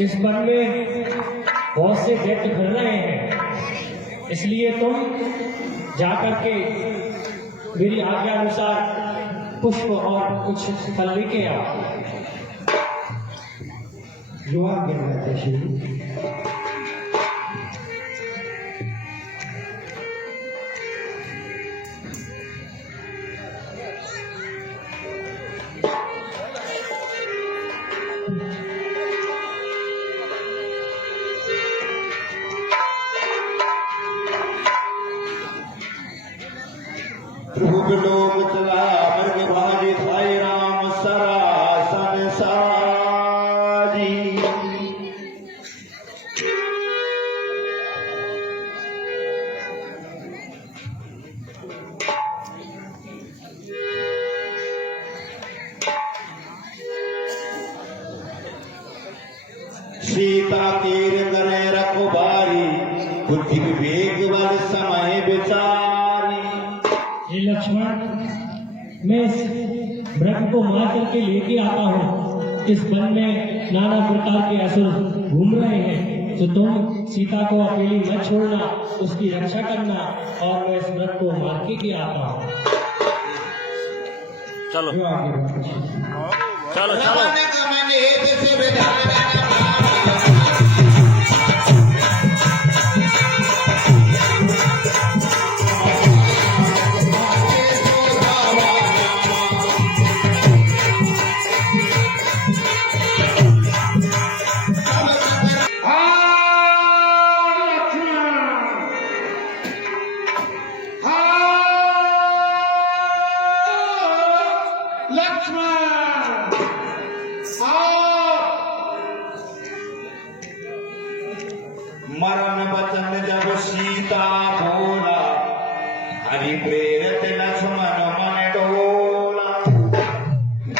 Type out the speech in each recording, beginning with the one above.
इस वन में बहुत से दैत्य घूम रहे हैं, इसलिए तुम जाकर के मेरी आज्ञा अनुसार पुष्प और कुछ फल लेके आओ। जो आज्ञा है लोक चला मृग भाजी थाई राम सरासन साजी। सीता तीर करे रखवारी बुद्धि विवेक बल समय विचारी। हे लक्ष्मण, मैं इस मृग को मार करके लेके आता हूँ। इस वन में नाना प्रकार के असुर घूम रहे हैं, तो तुम सीता को अकेली मत छोड़ना, उसकी रक्षा करना, और मैं इस मृग को मार के आता हूँ। चलो जो आगे बढ़ो। चलो चलो मरण वचन जब सीता बोला हरि प्रेरित लक्ष्मण मन डोला।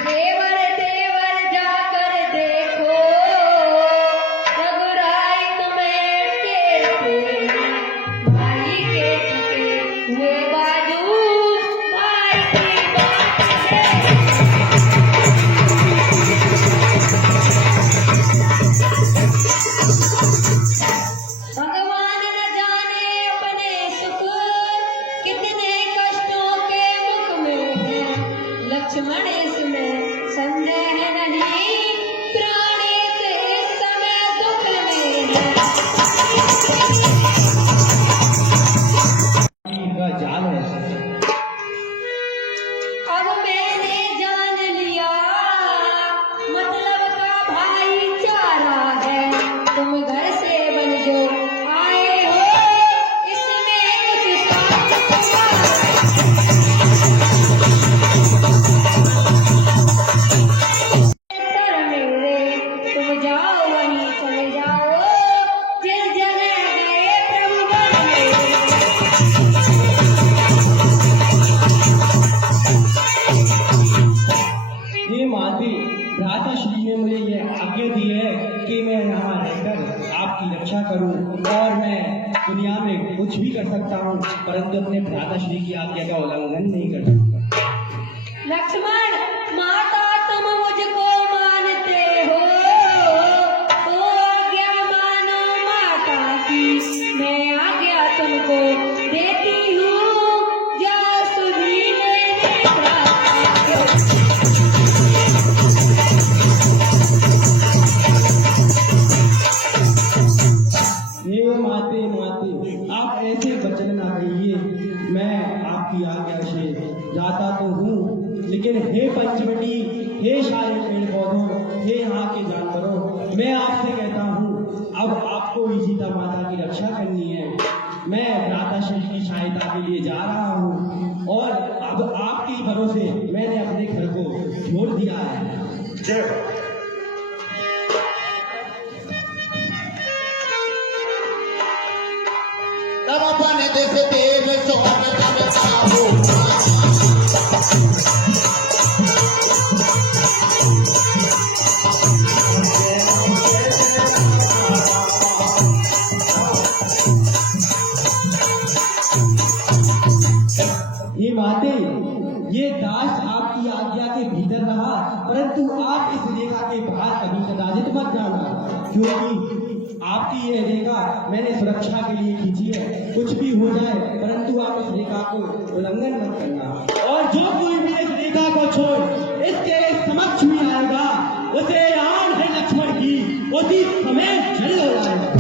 देवर देवर जाकर देखो, रघुराई तुम्हें टेरते, भाई के झुके हुए बाजू, भाई की बात है। भगवान न जाने अपने सुख, कितने कष्टों के मुख में है। लक्ष्मण इसमें संदेह नहीं, प्राणी से इस समय दुख में है। का जाल है। अब मैंने जान लिया, मतलब का भाईचारा है। तुम घर से बन जो आए हो, इसमें कुछ साथ सर मेरे, तुम जाओ वहीं चले जाओ, जिस जगह गए प्रभु बन मेरे। ये माती भ्राता श्री ने मुझे ये आज्ञा दी है कि मैं यहाँ रहकर आपकी रक्षा करूं, और मैं दुनिया में कुछ भी कर सकता हूँ, परंतु अपने भ्राता श्री की आज्ञा का उल्लंघन नहीं कर सकता। लक्ष्मण, माता तुम मुझको मानते हो, तो आज्ञा मानो माता की। मैं आज्ञा तुमको देती हूँ, जाओ सुधी लेने प्राप्त। ये माते आप ऐसे वचन ना कहिए। मैं आपकी आज्ञा से जाता तो हूँ, लेकिन हे पंचवटी, हे सारे पेड़ पौधों, हे यहाँ के जानवरों, मैं आपसे कहता हूँ, अब आपको ही सीता माता की रक्षा करनी है। मैं भ्राता श्री की सहायता के लिए जा रहा हूँ, और अब आपके भरोसे मैंने अपने घर को छोड़ दिया है। जय तब अपन देश देव सोहन तब साहू। हे माते, ये दास आपकी आज्ञा के भीतर रहा, परंतु आप इस रेखा के बाहर कभी कदाचित मत जाना, क्योंकि आपकी यह रेखा मैंने सुरक्षा के लिए खींची है। कुछ भी हो जाए, परंतु आप इस रेखा को उल्लंघन मत करना, और जो कोई भी इस रेखा को छोड़ इसके समक्ष भी आएगा, उसे आन है लक्ष्मण की उसी समय जल हो जाएगा।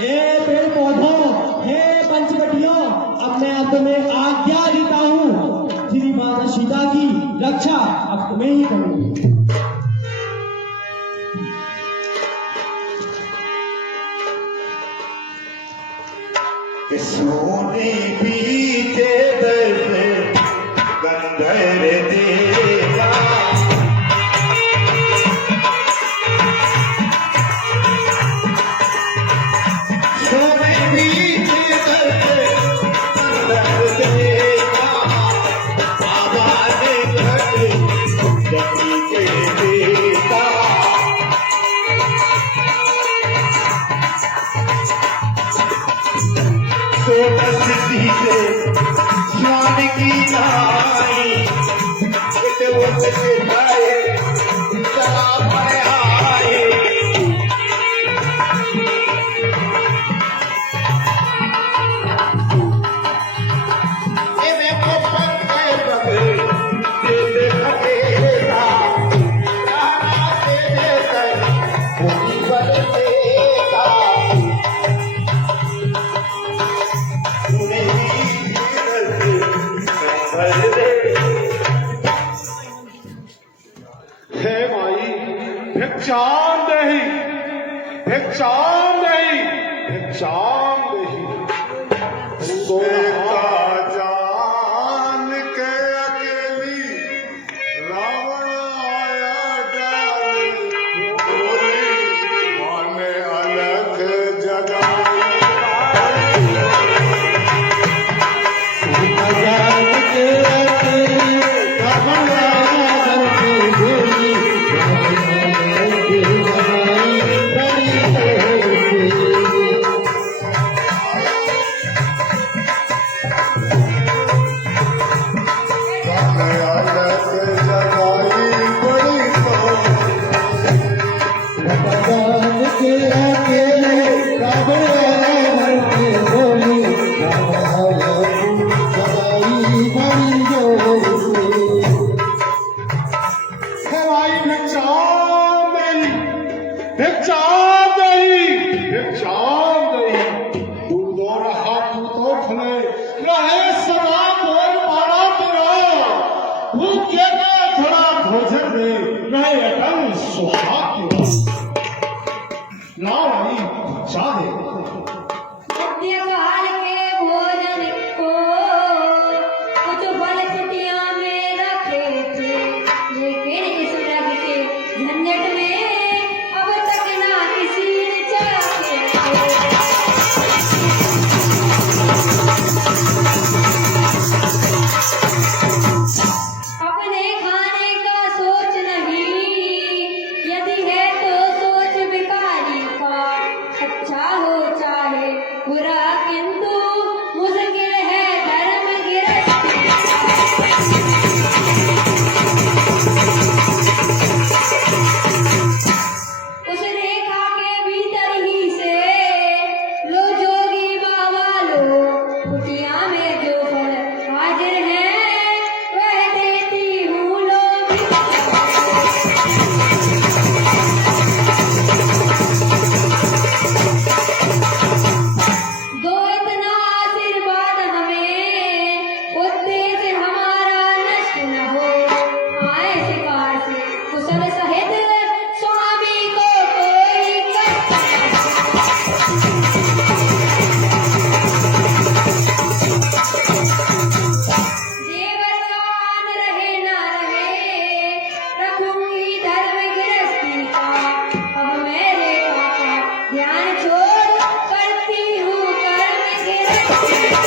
हे पेड़ पौधों, हे पंचवटियों, अब मैं तुम्हें आज्ञा देता हूँ, श्री माता सीता की रक्षा अब तुम्हें ही करूंगी। सोने पीछे दर्द गंधर देगा। सोने पीछे दर्द गंधर देगा। आवाज घट जगी के देगा। तो बस सीधे स्वान की नाई किते वो से पाए चला पाए आए ये देखो पक्के बगे दे खटेगा राना दे कर कोई बलतेगा हे माई भिक्षाम देहि भिक्षाम देहि भिक्षाम देहि देखा जान के अकेली रावण आया जान गोरी माने अलग जगाई जान के अकेली रावण आया जान गोरी हे माई भिक्षाम देहि भिक्षाम देहि भिक्षाम देहि तू दो रहा तू तो खले रहे सदा बोल मारा तेरा भूखे का थोड़ा भोजन दे रहे अटल सुहाग तेरा ना भाई भिक्षा दे मध्य काल के भोजन को कुछ फल कुटिया में रखे थे, लेकिन इस जग के झंझट में अब तक ना किसी ने चाखे थे। अपने खाने का सोच नहीं, यदि है तो सोच भिखारी का। अच्छा हो चाहे बुरा, किंतु मुश्किल है धर्म गिरफ्त। उस रेखा के भीतर ही से लो जोगी बाबा लो, कुटिया में जो फल हाजिर है वह देती हूँ लो भिक्षा। दो इतना आशीर्वाद हमें, उद्देश्य हमारा नष्ट न हो। आए शिकार से कुशल सहित स्वामी को कोई कष्ट न हो। जेवर कान रहे ना रहे, रखूंगी धर्म गृहस्थी का। अब मैं रेखा का ध्यान छोड़ करती हूँ कर्म गृहस्थी का।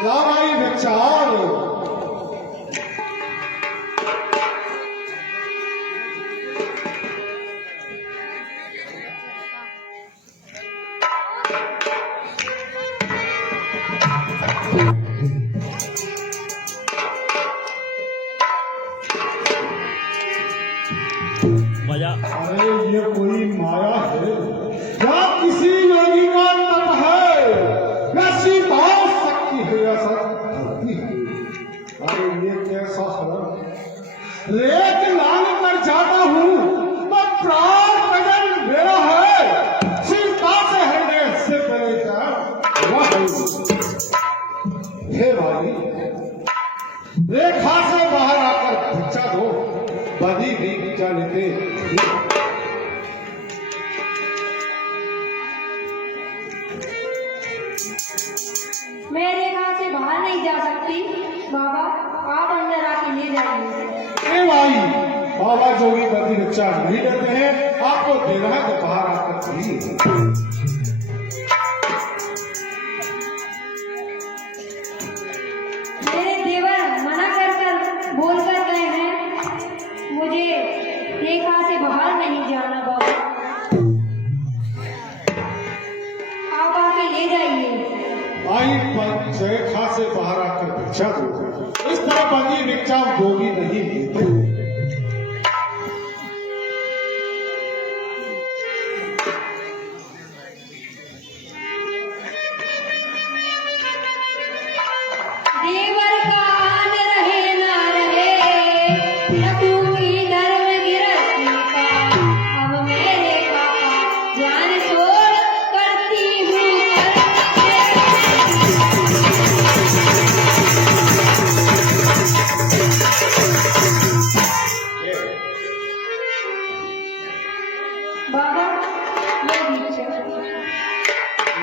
ना भाई भिक्षाम दे मजा अरे ये कोई माया है या किसी योगी का तप है या सीता शक्ति है या शक्ति है। अरे ये कैसा है लेक लांग कर जाता हूँ तो प्राण कदम मेरा है। सीता से हटने से पहले हे भाई रेखा से बाहर आकर भिक्षा दो, बदी भी भिक्षा लेते। मैं रेखा से बाहर नहीं जा सकती बाबा, आप अंदर आके ले जाइए। ए भाई बाबा जोगी बदी भिक्षा नहीं देते हैं, आपको देना है तो बाहर आकर पढ़िए। मेरे देवर मना कर बोल कर गए हैं, मुझे भिक्षा दो। इस तरह बंदी भिक्षा भोगी नहीं देते। देवर का आन रहे ना रहे, रघुवी धर्म गिरती का। अब मेरे काका ज्ञान छोड़ करती हूँ बाबा मैं भिक्षा।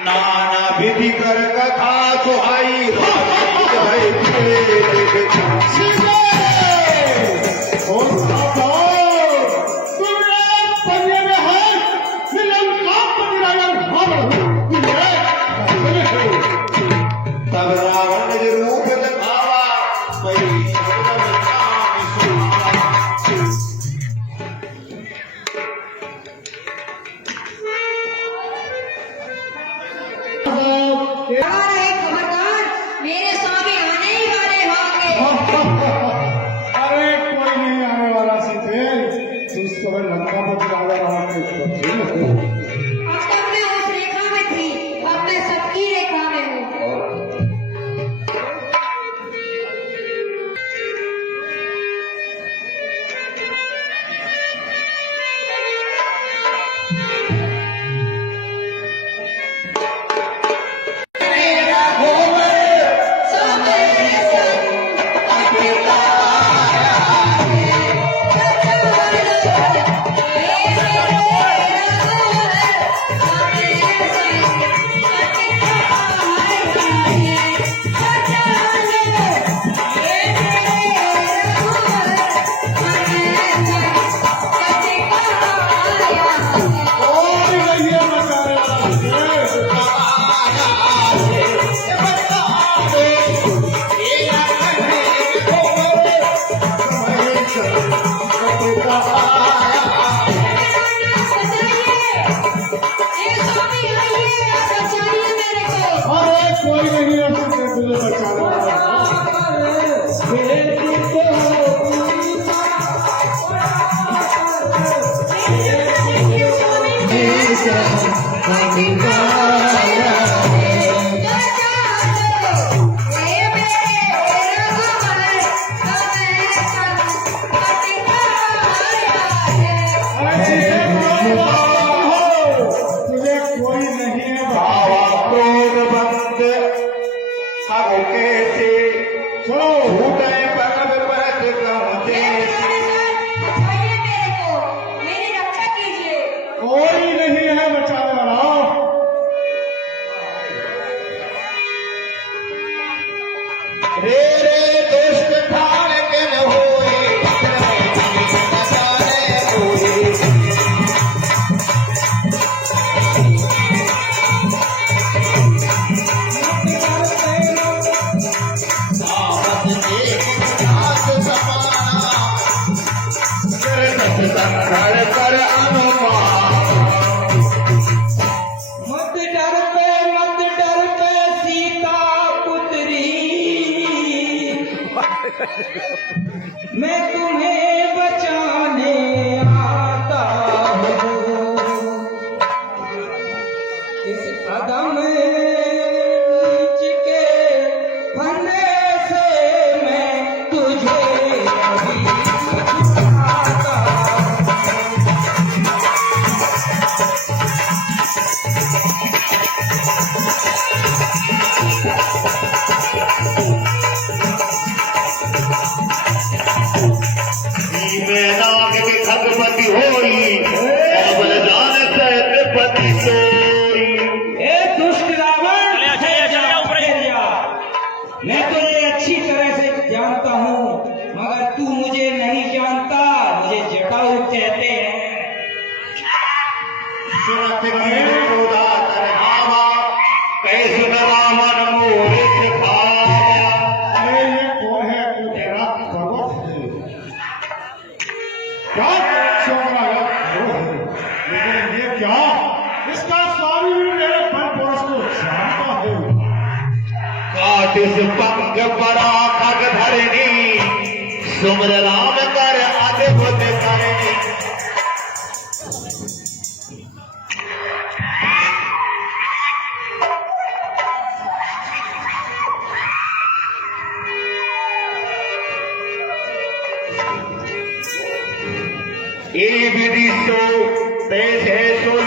नाना विधि कर कथा सुहाई भाई और पंजे में है श्रीलंका तब रावण ने रूप दिखावा कोई अरे खबरदार, मेरे स्वामी आने ही वाले होंगे। अरे कोई नहीं आने वाला सीधे उसको मैं लंका पर जाने वाला अब तक मैं उस रेखा में थी, अब मैं सबकी रेखा में हूँ। कोई नहीं है तुझे बचाने वाला। तुझे कोई नहीं है भावा क्रोध बंद सब कैसे चलो उदय पग परत गमते मेरी रक्षा कीजिए। कोई नहीं है बचाने वाला। रे रे दुष्ट ठान के न होए बचाने होए सावध देख नाथ सपाना करत संघर कर अनुमान मत डर पे सीता पुत्री, मैं तुम्हें बचाने आता हूँ। इस कदम नीच के फंदे से मैं तुझे अभी बचाता नाग के खगपति होई अबल जान सहपति सोई ए दुष्ट रावण, चले जा, ऊपर ही। मैं तुझे अच्छी तरह से जानता हूँ, मगर तू मुझे नहीं जानता। मुझे जटायु कहते हैं। सुरत की क्रोधा तरहावा कैसु न रामन मोहित भावा अरे ये कौन है? तो तेरा भगवत है क्या? छोकरा है वो है, लेकिन ये क्या? इसका स्वामी भी मेरे बल पुरुष को जानता है। काट तिस पंख परा खग धरनी सुमर राम कर अद्भुत करनी। ये विधि सो तैसे सो